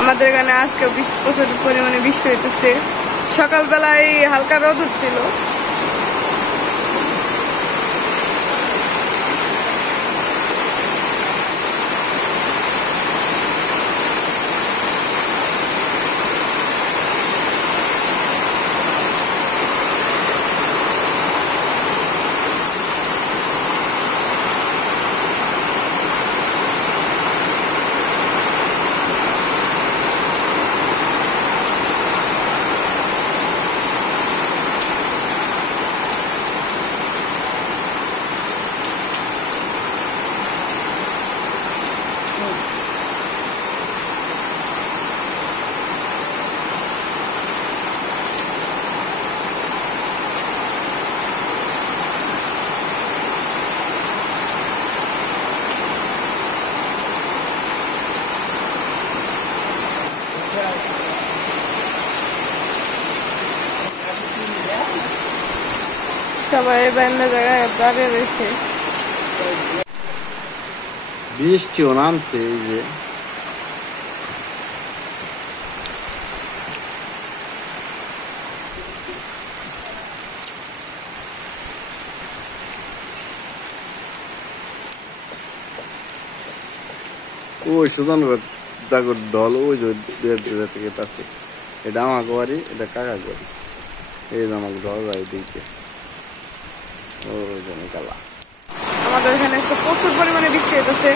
আমাদের এখানে আজকে প্রচুর পরিমাণে বৃষ্টি হইতেছে। সকালবেলায় হালকা রোদ উঠছিল। সবাই বারান্দা জায়গায় দাঁড়িয়ে রয়েছে। বৃষ্টিও নামছে এই যে। ওই সুজন ঢল ওই থেকে আছে। এটা আমার বাড়ি, এটা কাকা বাড়ি। এই যে আমাকে ঢল যায় দিকে ওই জন্য কালা। আমাদের এখানে প্রচুর পরিমাণে বৃষ্টি হইতেছে।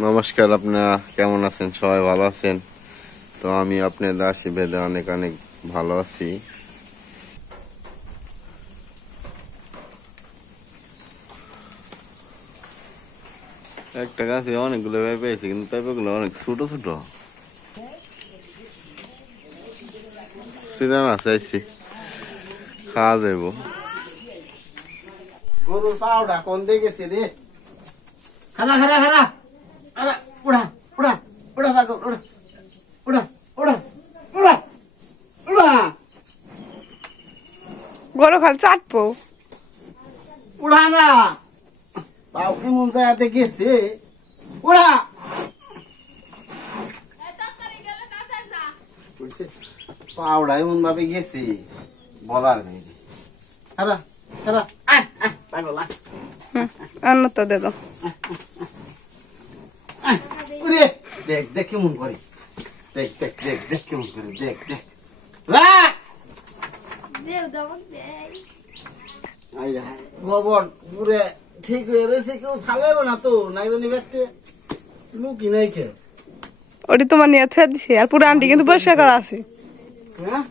নমস্কার, আপনারা কেমন আছেন? সবাই ভালো আছেন? তো আমি আপনাদের আশীর্বাদে অনেক অনেক ভালো আছি। একটা গাছে অনেকগুলো পেঁপে পেয়েছি, কিন্তু পেঁপেগুলো অনেক ছোট ছোট। সিধা মাছ চাইছি, খাওয়া যাবো। গরুর পাউডা কোন দিকে গেছে রে? খারা খারা খারা আরে উড়া উড়া উড়া পাগল উড়া উড়া উড়া উড়া উড়া গরু খাল চাটবো। উড়া না পাউ এমন জায়গাতে গেছে উড়া পাউডা এমন ভাবে গেছে বলার নেই। খারা খারা আয় আয় পাগল আয় অন্য তো দে দাও। উরে দেখ দেখ কেমন করে দেখ দেখ দেখ দেখ কেমন করে দেখ দেখ গোবর পুরে ঠিক হয়ে রয়েছে, কেউ ফালাইবো না তো নাই জানি ব্যক্তি লুকি নাই খেয়ে ওটি তোমার নিয়ে থে দিছে, আর পুরো আন্টি কিন্তু পরিষ্কার করা আছে। হ্যাঁ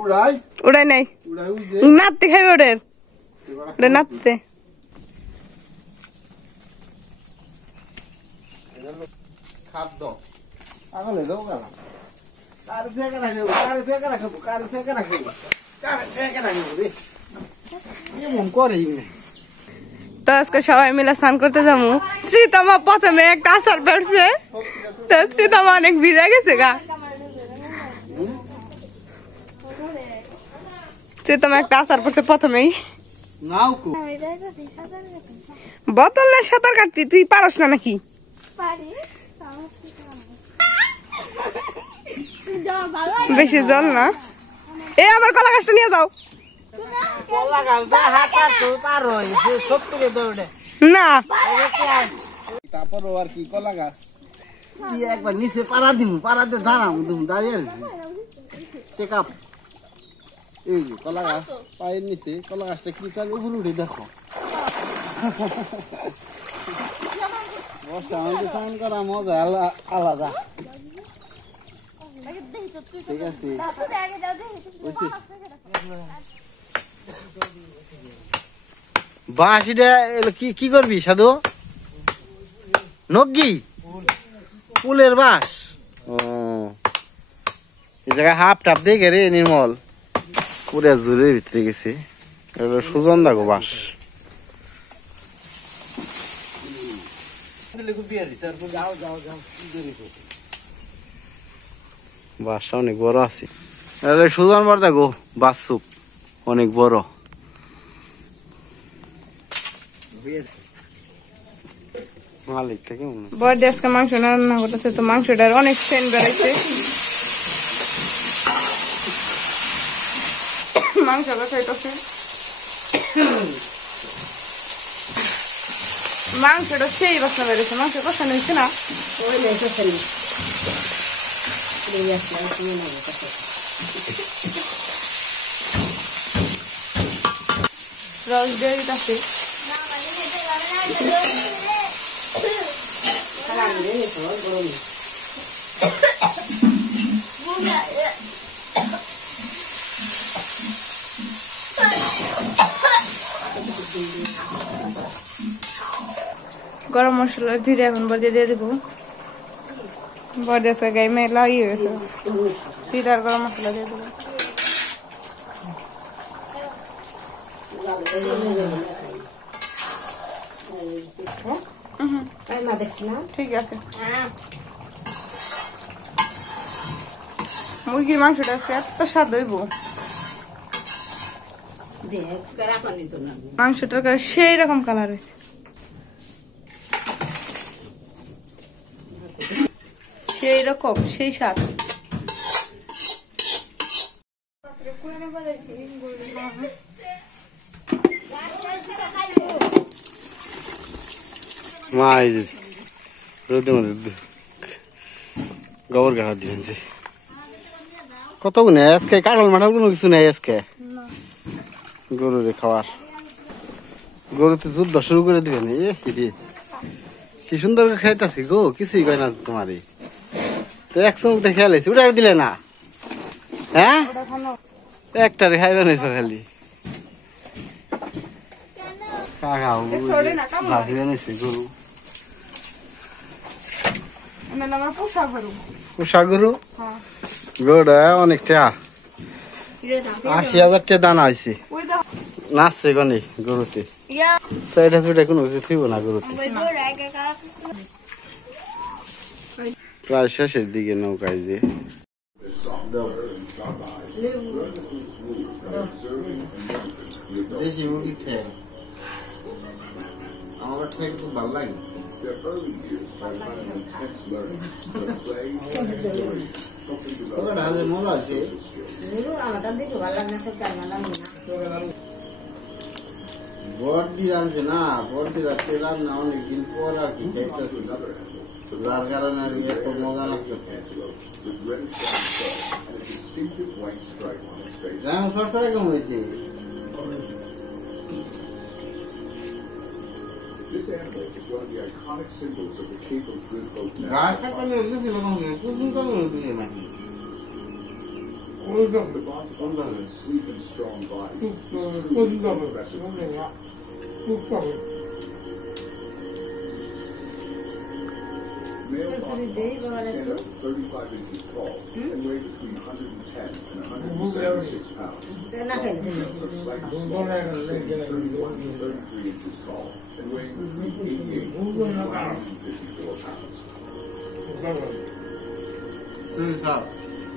উড়াই ওটাই নাই, উড়াই উঠে নাচতে খাইবে ওদের, ওটা নাচতে। খাদ্য আগলে যাও গেলাম কার থেকে রাখবো কার থেকে রাখবো কার থেকে রাখবো কার থেকে রাখবো রে এমন করে তো আজকে সবাই মিলে স্নান করতে যাবো। শ্রীতমা প্রথমে একটা আচার বেড়ছে, তো শ্রীতমা অনেক ভিজে গেছে গা। শ্রীতমা একটা আচার পড়ছে প্রথমেই। নাও কো বোতলে সাঁতার কাটতি, তুই পারস না নাকি? বেশি জল না। এ আমার কলা গাছটা নিয়ে যাও। কলা গাছটা হাত আর তো পার হয় সব থেকে দৌড়ে না তারপর আর কি কলা গাছ কি একবার নিচে পাড়া দিম পাড়াতে দাঁড়াম দুম দাঁড়িয়ে চেক আপ এই যে কলা গাছ পায়ের নিচে কলা গাছটা কি চাল উপরে উঠে দেখো বর্ষা আমাদের স্নান করা মজা আলাদা। ঠিক আছে বাঁশ এটা কি কি করবি সাধু? নগ্গি ফুলের বাঁশ। ও এই জায়গায় হাফ টাপ দেখে রে নির্মল পুরে জোরের ভিতরে গেছে। এটা সুজন দাগো বাস। বাসটা অনেক বড় আছে। সুজন বার দেখো বাসুক অনেক বড়। মালিকটা কেমন? বড় আজকে মাংস রান্না করতেছে, তো মাংসটার অনেক সেন্ট বেড়াইছে। মাংস বসাইতেছে, মাংসটা সেই বাসনা বেড়েছে। মাংস কষানো হয়েছে না, রস দিয়ে দিতেছে। গরম মশলার জিরে এখন বলে দিয়ে দেবো। বড় গাই মেলা ইয়ে হয়েছে, জিরে আর গরম মশলা দিয়ে দেবো। ঠিক আছে, মুরগির মাংসটা এত স্বাদ হইব। মাংসটার সেই রকম কালার হয়েছে, সেই রকম সেই স্বাদ। মা এই যে রোদের মধ্যে গোবর গাড়া দিয়েছে। কত গুনে আজকে কাঁঠাল মাঠাল কোনো কিছু নেই আজকে গরুরে খাওয়ার। গরুতে যুদ্ধ শুরু করে দিবেন। কি সুন্দর করে খাইতাছি গো, কিছুই কয় না তোমারই। তো এক চুমুকটা খেয়ালাইছি, উঠাই দিলে না? হ্যাঁ, একটারে খাইবে নাইছো খালি। কাকা ঝাঁকিয়ে নিছে গরু। পোষা গরু, গরুটা অনেকটা 80,000 টাকা দানা হয়েছে। নাচছে গনি গরুতে, সাইডে সুইডে কোনো কিছু থিব না গরুতে। প্রায় শেষের দিকে নৌকায় যে দেশি মুরগির ঠ্যাং, আমার ঠ্যাং খুব ভালো লাগে। মজা আছে। বড়দি রাঁধছে না, বড়দি রাখতে রান্না অনেকদিন পর আর কি খাইতেছি, যার কারণে এত মজা লাগতেছে। সরসরা কেমন হয়েছে? গাছটা করলে গেছিল কোন কারণে দিকে নাকি? Male bobcats stand up to 35 inches tall and weigh between 110 and 176 pounds. Females are slightly smaller, standing 31 to 33 inches tall and weighing between 88 and 154 pounds.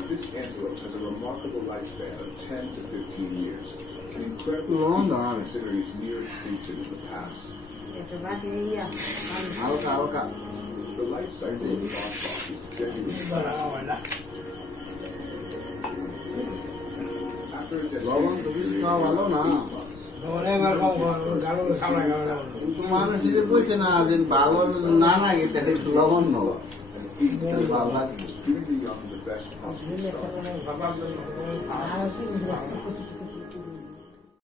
This antelope has a remarkable lifespan of 10 to 15 years, an incredible feat considering its near extinction in the past. The life cycle of the bobcat is genuinely fascinating. After a gestation period of 8 months, মানুষ কইছে না যে ভালো না লাগে তাহলে একটু লবণ নেবো, ভালো লাগবে। giving the young the best possible start.